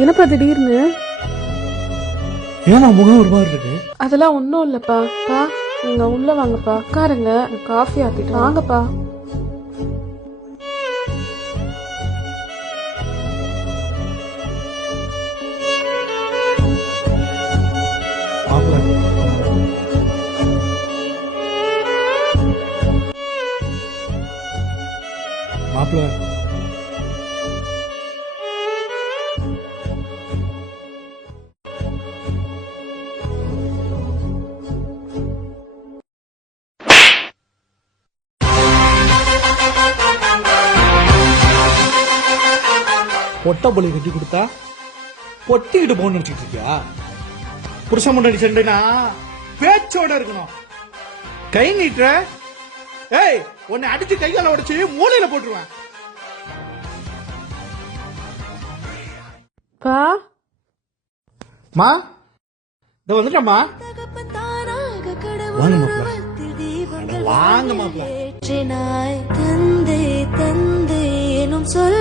என்னப்பா திடீர்னு? ஏன் முகம் ஒரு மாதிரி இருக்கு? அதெல்லாம் ஒன்றும் இல்லப்பா. பா நீங்க உள்ள வாங்கப்பா, உட்காருங்க. காஃபி ஆத்திட்டு வாங்கப்பா. மாப்பிள்ள பொட்டை பொலி கட்டி கொடுத்தா பொட்டிக்கிட்டு போன்னு நினைச்சிட்டு இருக்கியா? புருஷன் முன்னாடி சண்டைனா பேச்சோட இருக்கணும். கை நீட்டுற, ஏய் உன்னை அடிச்சு கையால உடைச்சு மூளையில போட்டுருவேன். பா மா இத வந்துட்டமா. வாங்க மாப்பிள்ள, வாங்க மாப்பிள்ள. தந்தை தந்தை எனும் சொல்